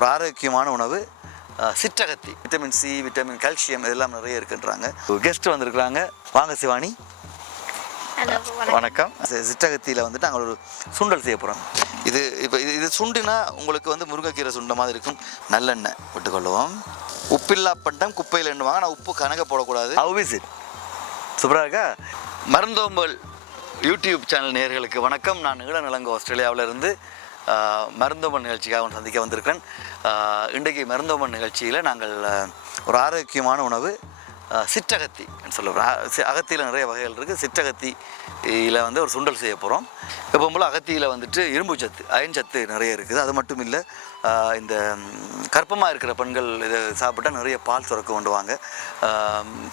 ஒரு ஆரோக்கியமான உணவு சிற்றகத்தி. விட்டமின் சி, விட்டமின் கால்சியம் இதெல்லாம் நிறைய இருக்குன்றாங்க. கெஸ்ட் வந்திருக்கிறாங்க. வாங்க சிவானி. வணக்கம். சிற்றகத்தியில் வந்துட்டு நாங்கள் ஒரு சுண்டல் செய்ய போகிறோம். இது சுண்டுனா உங்களுக்கு வந்து முருங்கைக்கீரை சுண்ட மாதிரி இருக்கும். நல்லெண்ணெய் விட்டுக்கொள்ளுவோம். உப்பில்லா பண்டம் குப்பையில் எண்ணுவாங்க. நான் உப்பு கணக்க போடக்கூடாது. அவ்விசிட் சூப்பராக இருக்கா? மருந்தோம்பல் யூடியூப் சேனல் நேயர்களுக்கு வணக்கம். நான் ஈழநிலங்கோ ஆஸ்திரேலியாவிலிருந்து மருந்தோம்பல் நிகழ்ச்சிக்காக சந்திக்க வந்திருக்கிறேன். இன்றைக்கு மருந்தோம்பல் நிகழ்ச்சியில் நாங்கள் ஒரு ஆரோக்கியமான உணவு சிற்றகத்தி சொல்லுவோம். அகத்தியில் நிறைய வகைகள் இருக்குது. சிற்றகத்தியில் வந்து ஒரு சுண்டல் செய்ய போகிறோம். எப்பவும் போல் அகத்தியில் வந்துட்டு இரும்பு சத்து, அயன் சத்து நிறைய இருக்குது. அது மட்டும் இல்லை, இந்த கர்ப்பமாக இருக்கிற பெண்கள் இதை சாப்பிட்டா நிறைய பால் சுரக்க கொண்டுவாங்க.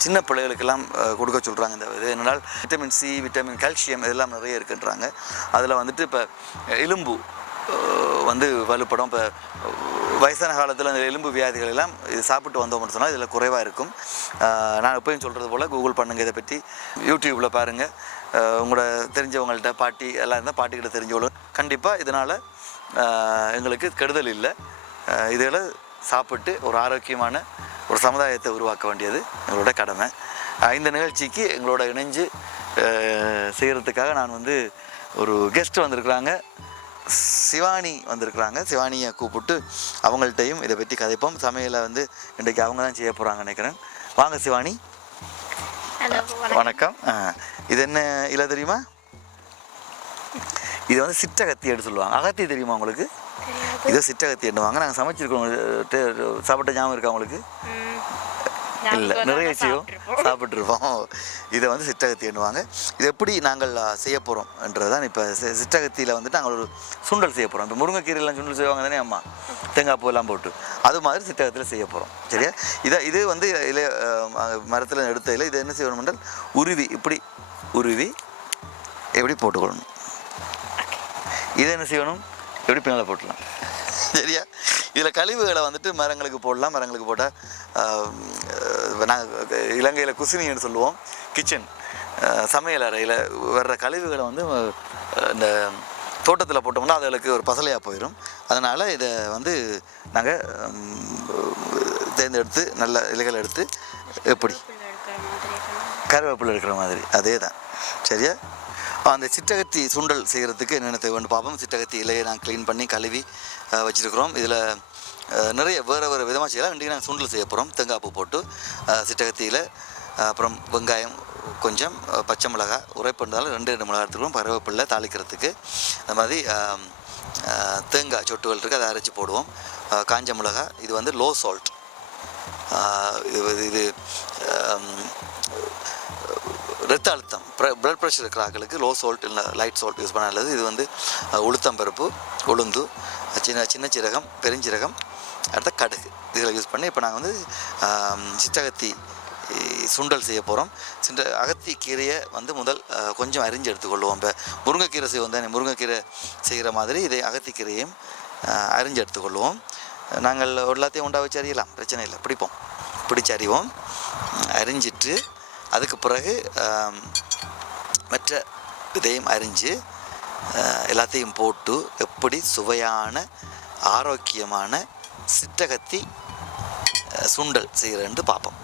சின்ன பிள்ளைகளுக்கெல்லாம் கொடுக்க சொல்கிறாங்க. இந்த இது என்னென்னால் விட்டமின் சி, விட்டமின் கால்சியம் இதெல்லாம் நிறைய இருக்குன்றாங்க. அதில் வந்துட்டு இப்போ எலும்பு வந்து வலுப்படும். இப்போ வயசான காலத்தில் அந்த எலும்பு வியாதிகள் எல்லாம் இது சாப்பிட்டு வந்தோம்னு சொன்னால் இதில் குறைவாக இருக்கும். நான் எப்பயும் சொல்கிறது போல் கூகுள் பண்ணுங்கள், இதை பற்றி யூடியூப்பில் பாருங்கள். உங்களோட தெரிஞ்சவங்கள்ட்ட பாட்டி எல்லாம் இருந்தால் பாட்டிக்கிட்ட தெரிஞ்சவங்களும் கண்டிப்பாக இதனால் எங்களுக்கு கெடுதல் இல்லை. இதில் சாப்பிட்டு ஒரு ஆரோக்கியமான ஒரு சமுதாயத்தை உருவாக்க வேண்டியது எங்களோட கடமை. இந்த நிகழ்ச்சிக்கு எங்களோட இணைஞ்சு செய்கிறதுக்காக நான் வந்து ஒரு கெஸ்ட் வந்திருக்கிறாங்க. சிவானி வந்திருக்கிறாங்க. சிவானியை கூப்பிட்டு அவங்கள்ட்டையும் இதை பற்றி கதைப்போம். சமையலை வந்து இன்றைக்கு அவங்க தான் செய்ய போகிறாங்க நினைக்கிறேன். வாங்க சிவானி. வணக்கம். இது என்ன இல்லை தெரியுமா? இது வந்து சிற்றகத்தி எடுத்து சொல்லுவாங்க. அகத்தி தெரியுமா உங்களுக்கு? இதோ சிற்றகத்தி எண்ணுவாங்க. நாங்கள் சமைச்சிருக்கோம். சாப்பிட்ட ஞாபகம் இருக்கா உங்களுக்கு? இல்லை, நிறைய விஷயம் சாப்பிட்ருப்போம். இதை வந்து சிற்றகத்தி எண்ணுவாங்க. இது எப்படி நாங்கள் செய்ய போகிறோம்ன்றது தான். இப்போ சிற்றகத்தியில் வந்துட்டு நாங்கள் ஒரு சுண்டல் செய்ய போகிறோம். இப்போ முருங்கைக்கீரையெல்லாம் சுண்டல் செய்வாங்க தானே அம்மா, தேங்காய் பூவெல்லாம் போட்டு. அது மாதிரி சிற்றகத்தில் செய்ய போகிறோம். சரியா? இது வந்து இலை மரத்தில் எடுத்த இலை. இதை என்ன செய்யணும் என்றால் இப்படி உருவி எப்படி போட்டுக்கொள்ளணும். இதை என்ன செய்யணும், எப்படி பின்னால் போட்டுடலாம். சரியா? இதில் கழிவுகளை வந்துட்டு மரங்களுக்கு போடலாம். மரங்களுக்கு போட்டால் நாங்கள் இலங்கையில் குசினின்னு சொல்லுவோம். கிச்சன் சமையல் அறையில் வர்ற கழிவுகளை வந்து இந்த தோட்டத்தில் போட்டோம்னா அதுகளுக்கு ஒரு பசலையாக போயிடும். அதனால் இதை வந்து நாங்கள் தேர்ந்தெடுத்து நல்ல இலைகளை எடுத்து எப்படி கருவேப்பிலை எடுக்கிற மாதிரி அதே தான். சரியா? அந்த சிற்றகத்தி சுண்டல் செய்கிறதுக்கு என்னென்ன தேவைன்னு பார்ப்போம். சிற்றகத்தி இலையை நாங்கள் க்ளீன் பண்ணி கழுவி வச்சுருக்கிறோம். இதில் நிறைய வேறு விதமாக செய்யலாம். இன்றைக்கி நாங்கள் சுண்டல் செய்ய போகிறோம். தேங்காய் பூ போட்டு சிற்றகத்தியில், அப்புறம் வெங்காயம் கொஞ்சம், பச்சை மிளகாய் உரைப்பண்டாலும் 2 மிளகாய் எடுத்துக்கிறோம். கருவேப்பிலை தாளிக்கிறதுக்கு. அது மாதிரி தேங்காய் சொட்டுகள் இருக்குது, அதை அரைச்சி போடுவோம். காஞ்ச மிளகாய். இது வந்து லோ சால்ட். இது ரத்த அழுத்தம், பிளட் ப்ரெஷர் இருக்கிற ஆக்களுக்கு லோ சால்ட் இல்லை லைட் சால்ட் யூஸ் பண்ண நல்லது. இது வந்து உளுத்தம்பருப்பு, உளுந்து, சின்ன சீரகம், பெருஞ்சீரகம், அடுத்த கடுகு இதில் யூஸ் பண்ணி இப்போ நாங்கள் வந்து சிற்றகத்தி சுண்டல் செய்ய போகிறோம். அகத்தி கீரையை வந்து முதல் கொஞ்சம் அரிஞ்சு எடுத்துக்கொள்வோம். இப்போ முருங்கைக்கீரை செய்வோம் தானே, முருங்கைக்கீரை செய்கிற மாதிரி இதை அகத்திக்கீரையும் அரிஞ்சு எடுத்துக்கொள்வோம். நாங்கள் எல்லாத்தையும் உண்டா வச்சு அறியலாம், பிரச்சனை இல்லை. பிடிச்சு அறிவோம். அரிஞ்சிட்டு அதுக்கு பிறகு மற்ற இதையும் அரிஞ்சு எல்லாத்தையும் போட்டு எப்படி சுவையான ஆரோக்கியமான சிற்றகத்தி சுண்டல் செய்கிறேன்னு பார்ப்போம்.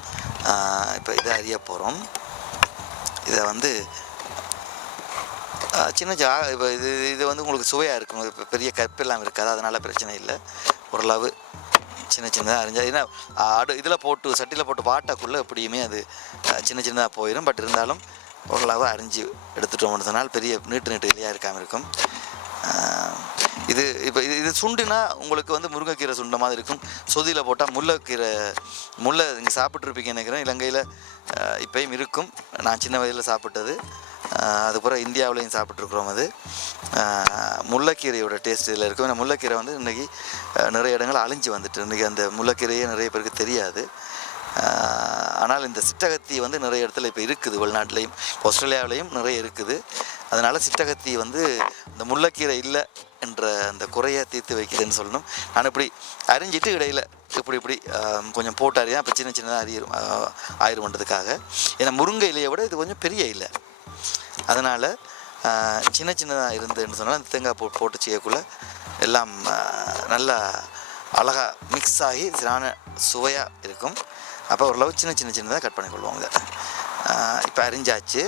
இப்போ இதை அறிய போகிறோம். இதை வந்து சின்ன இப்போ இது வந்து உங்களுக்கு சுவையாக இருக்கும். இப்போ பெரிய கற்பெல்லாம் இருக்காது, அதனால் பிரச்சனை இல்லை. ஓரளவு சின்னதாக அரிஞ்சால் ஏன்னா இதில் போட்டு சட்டியில் போட்டு வாட்டக்குள்ளே எப்படியுமே அது சின்னதாக போயிடும். பட் இருந்தாலும் ஓரளவு அரிஞ்சு எடுத்துட்டோம்னு சொன்னால் பெரிய நீட்டு இலையாக இருக்காமல் இருக்கும். இது சுண்டுனா உங்களுக்கு வந்து முருங்கைக்கீரை சுண்ட மாதிரி இருக்கும். சொதியில் போட்டால் முல்லை நீங்கள் சாப்பிட்ருப்பீங்க நினைக்கிறேன். இலங்கையில் இப்போயும் இருக்கும். நான் சின்ன வயதில் சாப்பிட்டது. அதுக்கப்புறம் இந்தியாவிலையும் சாப்பிட்ருக்குறோம். அது முல்லைக்கீரையோட டேஸ்ட் இதில் இருக்கும். ஏன்னா முல்லைக்கீரை வந்து இன்றைக்கி நிறைய இடங்கள் அழிஞ்சு வந்துட்டு, இன்றைக்கி அந்த முல்லைக்கீரையே நிறைய பேருக்கு தெரியாது. ஆனால் இந்த சிற்றகத்தி வந்து நிறைய இடத்துல இப்போ இருக்குது. வெளிநாட்டிலையும் ஆஸ்திரேலியாவிலையும் நிறைய இருக்குது. அதனால் சிற்றகத்தி வந்து இந்த முல்லைக்கீரை இல்லை என்ற அந்த குறையை தீர்த்து வைக்குதுன்னு சொல்லணும். நான் இப்படி அரிஞ்சிட்டு இடையில் இப்படி கொஞ்சம் போட்டு அறியா இப்போ சின்னதாக ஆயிருமன்றதுக்காக. ஏன்னா முருங்கை இலையை விட இது கொஞ்சம் பெரிய இலை. அதனால் சின்னதாக இருந்துன்னு சொன்னால் அந்த தேங்காய் போட்டு செய்யக்குள்ள எல்லாம் நல்லா அழகாக மிக்ஸ் ஆகி சிறான சுவையாக இருக்கும். அப்போ ஓரளவு சின்னதாக கட் பண்ணிக்கொள்வோம். இதை இப்போ அரிஞ்சாச்சு.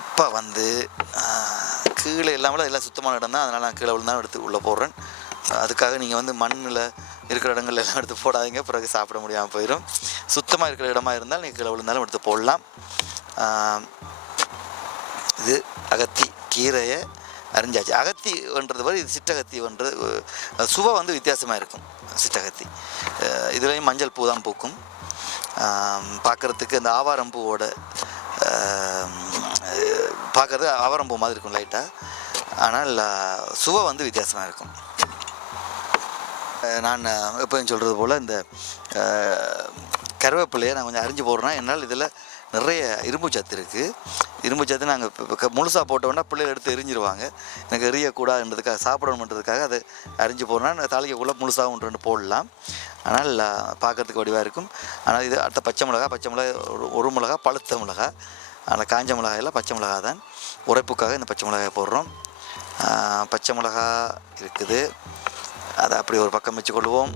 இப்போ வந்து கீழே இல்லாமல் எல்லாம் சுத்தமான இடம் தான், அதனால் நான் கீழே விழுந்தாலும் எடுத்து உள்ளே போடுறேன். அதுக்காக நீங்கள் வந்து மண்ணில் இருக்கிற இடங்கள்ல எல்லாம் எடுத்து போடாதீங்க, பிறகு சாப்பிட முடியாமல் போயிடும். சுத்தமாக இருக்கிற இடமா இருந்தால் நீங்கள் கீழே விழுந்தாலும் எடுத்து போடலாம். இது அகத்தி கீரையை அரிஞ்சாச்சு. அகத்தின்றது வரை இது சிற்றகத்தின்றது சுவை வந்து வித்தியாசமாக இருக்கும். சிற்றகத்தி இதுலேயும் மஞ்சள் பூ தான் பூக்கும். பார்க்குறதுக்கு அந்த ஆவாரம்பூவோட பார்க்குறது ஆவாரம்பூ மாதிரி இருக்கும் லைட்டாக, ஆனால் சுவை வந்து வித்தியாசமாக இருக்கும். நான் எப்போயும் சொல்கிறது போல் இந்த கருவேப்பிலையை நான் கொஞ்சம் அரிஞ்சு போடுறேன். என்னால் இதில் நிறைய இரும்பு சத்து இருக்குது. இரும்பு சத்து நாங்கள் இப்போ முழுசாக போட்டோம்னா பிள்ளைகள் எடுத்து எரிஞ்சிருவாங்க. எனக்கு எரியக்கூடாதுன்றதுக்காக, சாப்பிடணுன்றதுக்காக அதை அரிஞ்சு போடுறேன்னா தாளிக்கக்குள்ளே முழுசாக 1-2 போடலாம். ஆனால் பார்க்குறதுக்கு வடிவாக இருக்கும். ஆனால் இது அடுத்த பச்சை மிளகா ஒரு மிளகா பழுத்த மிளகா, ஆனால் காஞ்ச மிளகாயில் பச்சை மிளகா தான். உரைப்புக்காக இந்த பச்சை மிளகாயை போடுறோம். பச்சை மிளகா இருக்குது, அதை அப்படி ஒரு பக்கம் வச்சுக்கொள்வோம்.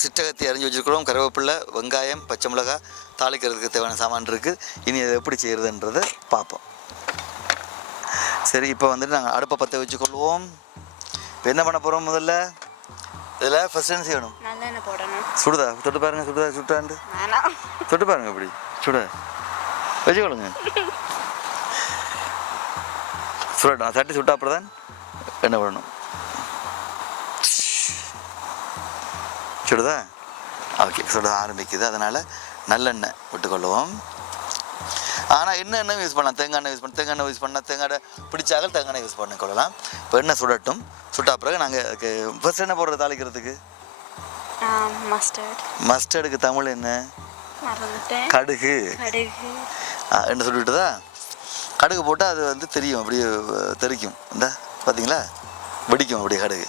சிற்றகத்தி அரிஞ்சு வச்சுருக்கிறோம். கருவேப்பிலை, வெங்காயம், பச்சை மிளகா, தாளிக்கிறதுக்கு தேவையான சாமான் இருக்குது. இனி அதை எப்படி செய்கிறதுன்றதை பார்ப்போம். சரி, இப்போ வந்துட்டு நாங்கள் அடுப்பை பற்ற வச்சுக்கொள்வோம். இப்போ என்ன பண்ண போகிறோம்? முதல்ல இதில் ஃபஸ்ட் என்ன செய்யணும்? நல்லெண்ணெய் போடணும். சுடுதா? தொட்டு பாருங்கள். சுட்டாண்டு தொட்டு பாருங்கள். இப்படி சுட வச்சுக்கொள்ளுங்க. சுடட்டும். தட்டி சுட்டா அப்புறம் தான் என்ன பண்ணணும்? சுடுதா? ஓகே, சுட ஆரம்பிக்குது. அதனால் நல்லெண்ணெய் விட்டுக்கொள்ளுவோம். ஆனால் எண்ணெய் யூஸ் பண்ணலாம். தேங்காய் எண்ணெய் யூஸ் பண்ணால் தேங்காய் பிடிச்சாக தேங்காய் யூஸ் பண்ணிக்கொள்ளலாம். இப்போ எண்ணெய் சுடட்டும். சுட்டா பிறகு நாங்கள் அதுக்கு ஃபர்ஸ்ட் என்ன போடுறது தாளிக்கிறதுக்கு? மஸ்டர்டுக்கு தமிழ் என்ன? கடுகு. எண்ணெய் சுட்டுட்டுதா? கடுகு போட்டால் அது வந்து தெரியும், அப்படியே தெரிக்கும். இந்த பார்த்தீங்களா, வெடிக்கும் அப்படியே கடுகு.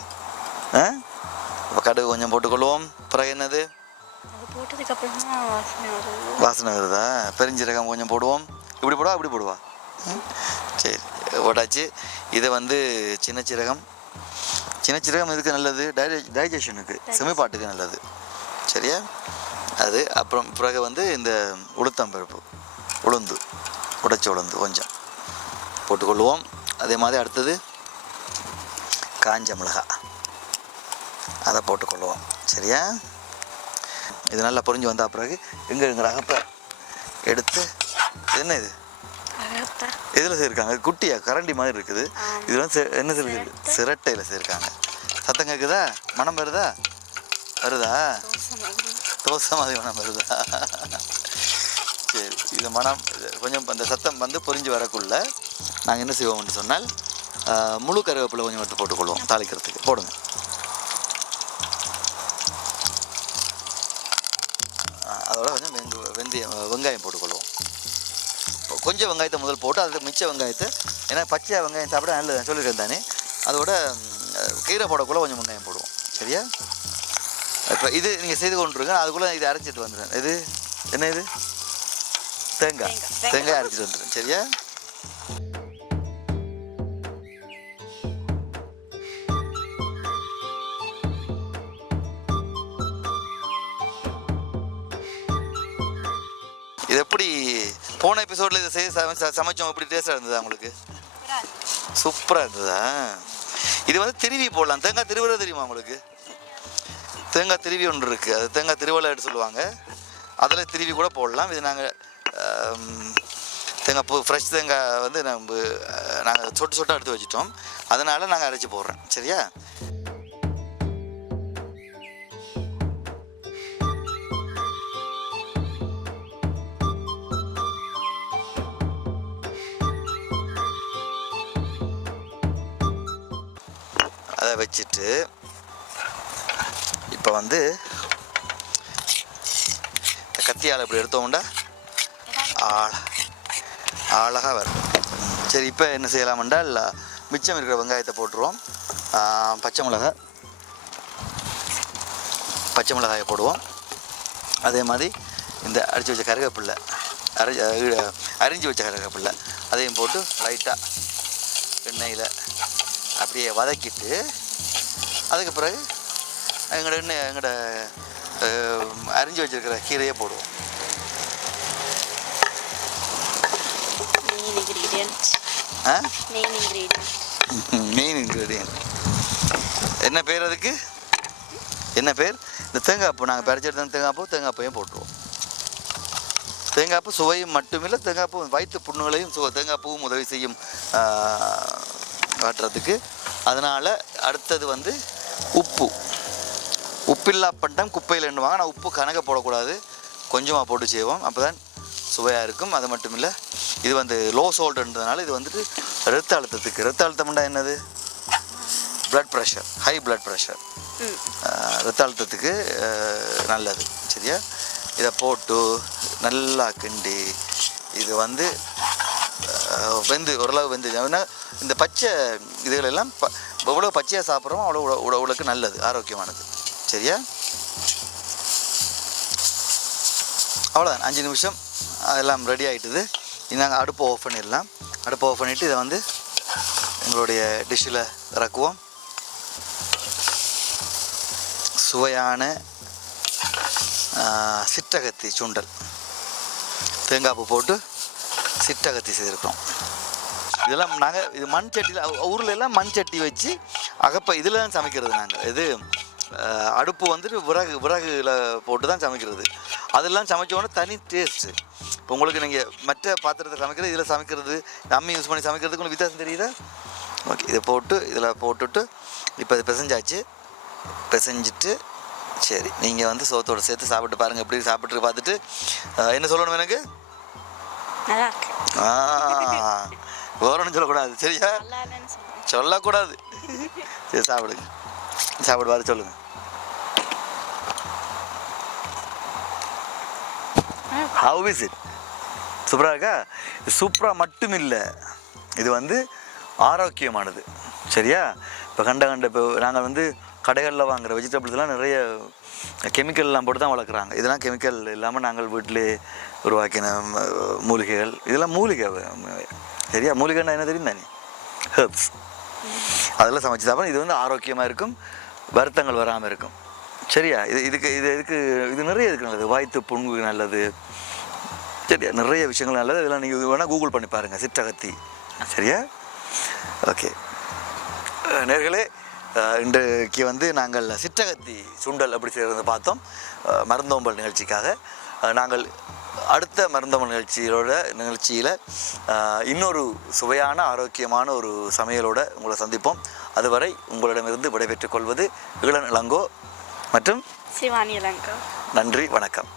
இப்போ கடுகு கொஞ்சம் போட்டுக்கொள்வோம். பிறகு என்னது? வாசனை வருதா? பெருஞ்சீரகம் கொஞ்சம் போடுவோம். இப்படி போடுவா? சரி, போட்டாச்சு. இதை வந்து சின்ன சீரகம் இதுக்கு நல்லது, டைஜஷனுக்கு, செமிப்பாட்டுக்கு நல்லது. சரியா? அது அப்புறம் பிறகு வந்து இந்த உளுத்தம்பருப்பு, உடைச்ச உளுந்து கொஞ்சம் போட்டுக்கொள்வோம். அதே மாதிரி அடுத்தது காஞ்ச மிளகாய், அதை போட்டுக்கொள்வோம். சரியா? இது நல்லா பொரிஞ்சு வந்த பிறகு எங்கள் அகப்பை எடுத்து, என்ன இது இதில் சேர்க்காங்க, குட்டியா கரண்டி மாதிரி இருக்குது. இது வந்து என்ன சேர்க்கு? சிரட்டையில் சேர்க்காங்க. சத்தம் கேட்குதா? மனம் வருதா? தோசை மாதிரி மனம் வருதா? சரி, இது மனம் கொஞ்சம் அந்த சத்தம் வந்து பொரிஞ்சு வரக்குள்ள நாங்கள் என்ன செய்வோம்னு சொன்னால் முழு கருவேப்பிலை கொஞ்சம் எடுத்து போட்டுக்கொள்வோம். தாளிக்கிறதுக்கு போடுங்க. அதோட கொஞ்சம் வெங்காயம் போட்டுக்கொள்வோம். கொஞ்சம் வெங்காயத்தை முதல் போட்டு அதுக்கு மிச்ச வெங்காயத்தை, ஏன்னா பச்சை வெங்காயம் சாப்பிட நல்லது சொல்லியிருக்கேன் தானே, அதோட கீரை போடக்குள்ள கொஞ்சம் வெங்காயம் போடுவோம். சரியா? இப்போ இது நீங்கள் செய்து கொண்டுருங்க. அதுக்குள்ளே இதை அரைச்சிட்டு வந்துடுறேன். இது என்ன? இது தேங்காய் அரைச்சிட்டு வந்துடுறேன். சரியா? இது எப்படி போன எபிசோடில் இதை செய்து சமைச்சோம், எப்படி டேஸ்ட்டாக இருந்ததா உங்களுக்கு? சூப்பராக இருந்ததா? இது வந்து திருவி போடலாம். தேங்காய் திருவுறது தெரியுமா உங்களுக்கு? தேங்காய் திருவி ஒன்று இருக்குது, அது தேங்காய் திருவள்ளாடு சொல்லுவாங்க. அதில் திருவி கூட போடலாம். இது நாங்கள் தேங்காய் ஃப்ரெஷ் தேங்காய் வந்து நாங்கள் சொட்டாக எடுத்து வச்சுட்டோம். அதனால் நாங்கள் அரைச்சி போடுறேன். சரியா? அதை வச்சுட்டு இப்போ வந்து கத்தியால் இப்படி எடுத்தோம்டா அழகாக வரும். சரி, இப்போ என்ன செய்யலாம்டா, மிச்சம் இருக்கிற வெங்காயத்தை போட்டுருவோம். பச்சை மிளகாயை போடுவோம். அதே மாதிரி இந்த அரிஞ்சு வச்ச கருவேப்பில்லை, அரிஞ்சு வச்ச கருவேப்பில்லை அதையும் போட்டு லைட்டாக எண்ணெயில் அப்படியே வதக்கிட்டு அதுக்கு பிறகு எங்களோட அரிஞ்சு வச்சிருக்கிற கீரையை போடுவோம். மெயின் இன்க்ரீடியன்ட் என்ன பேர் அதுக்கு? என்ன பேர்? இந்த தேங்காய்ப்பூ. நாங்கள் பறிச்செடுத்த தேங்காய்ப்பையும் போட்டுருவோம். தேங்காய்ப்பூ சுவையும் மட்டுமில்லை, தேங்காய்ப்பூ வயிற்று புண்ணுகளையும் தேங்காய்ப்பூவும் உதவி செய்யும் காட்டுறதுக்கு. அதனால் அடுத்தது வந்து உப்பில்லா பண்டம் குப்பையில் எண்ணுவாங்க. ஆனால் உப்பு கணக்க போடக்கூடாது, கொஞ்சமாக போட்டு செய்வோம், அப்போ தான் சுவையாக இருக்கும். அது மட்டும் இல்லை, இது வந்து லோ சால்ட்ன்றதுனால இது வந்துட்டு ரத்த அழுத்தம்னா என்னது? Blood pressure, high blood pressure, ரத்த அழுத்தத்துக்கு நல்லது. சரியா? இதை போட்டு நல்லா கிண்டி இது வந்து ஓரளவு வெந்து இந்த பச்சை இதுகளெல்லாம் எவ்வளோ பச்சையாக சாப்பிட்றோமோ அவ்வளோ உடலுக்கு நல்லது, ஆரோக்கியமானது. சரியா? அவ்வளோதான், 5 நிமிஷம் அதெல்லாம் ரெடி ஆகிட்டுது. நாங்கள் அடுப்பை ஆஃப் பண்ணிடலாம். அடுப்பை ஆஃப் பண்ணிவிட்டு இதை வந்து எங்களுடைய டிஷ்ஷில் இறக்குவோம். சுவையான சிற்றகத்தி சுண்டல், தேங்காய்ப்பூ போட்டு சிற்றகத்தி செய்திருக்கிறோம். இதெல்லாம் நாங்கள் இது மண் சட்டியில், ஊரில் எல்லாம் மண் சட்டி வச்சு இதில் தான் சமைக்கிறது. நாங்கள் இது அடுப்பு வந்துட்டு விறகுல போட்டு தான் சமைக்கிறது. அதெல்லாம் சமைச்சோன்னே தனி டேஸ்ட்டு. இப்போ உங்களுக்கு நீங்கள் மற்ற பாத்திரத்தை சமைக்கிறது, இதில் சமைக்கிறது, அம்மி யூஸ் பண்ணி சமைக்கிறதுக்கு உங்களுக்கு வித்தியாசம் தெரியுதா? ஓகே, இதை போட்டு இதில் போட்டுட்டு இப்போ இது பிசைஞ்சிட்டு சரி, நீங்கள் வந்து சோத்தோடு சேர்த்து சாப்பிட்டு பாருங்கள். எப்படி சாப்பிட்டு பார்த்துட்டு என்ன சொல்லணும் எனக்கு? வேறொன்னும் சொல்லக்கூடாது. சரியா? சொல்லக்கூடாது. சரி, சாப்பிடுங்க. சாப்பிட்டு பார்த்து சொல்லுங்கள். How is it? சூப்பராக இருக்கா? சூப்பராக மட்டும் இல்லை, இது வந்து ஆரோக்கியமானது. சரியா? இப்போ இப்போ நாங்கள் வந்து கடைகளில் வாங்குகிற வெஜிடபிள்ஸ்லாம் நிறைய கெமிக்கல்லாம் போட்டு தான் வளர்க்குறாங்க. இதெல்லாம் கெமிக்கல் இல்லாமல் நாங்கள் வீட்டிலே உருவாக்கின மூலிகைகள். இதெல்லாம் மூலிகை. சரியா? மூலிகைன்னா என்ன தெரியும் தானே? ஹெர்ப்ஸ். அதெல்லாம் சமைச்சு சாப்பிட இது வந்து ஆரோக்கியமாக இருக்கும், வருத்தங்கள் வராமல் இருக்கும். சரியா? இது நிறைய இதுக்கு நல்லது, வயிற்று புண்ணுக்கு நல்லது. சரியா? நிறைய விஷயங்கள் நல்லது. இதெல்லாம் நீங்கள் வேணால் கூகுள் பண்ணி பாருங்கள், சிற்றகத்தி. சரியா? ஓகே நேர்களே, இன்றைக்கு வந்து நாங்கள் சிற்றகத்தி சுண்டல் அப்படி செய்கிறது பார்த்தோம் மருந்தோம்பல் நிகழ்ச்சிக்காக. நாங்கள் அடுத்த மருந்தோம்பல் நிகழ்ச்சியில் இன்னொரு சுவையான ஆரோக்கியமான ஒரு சமையலோடு உங்களை சந்திப்போம். அதுவரை உங்களிடமிருந்து விடைபெற்றுக் கொள்வது இளன் இளங்கோ மற்றும் சிவானி இளங்கோ. நன்றி, வணக்கம்.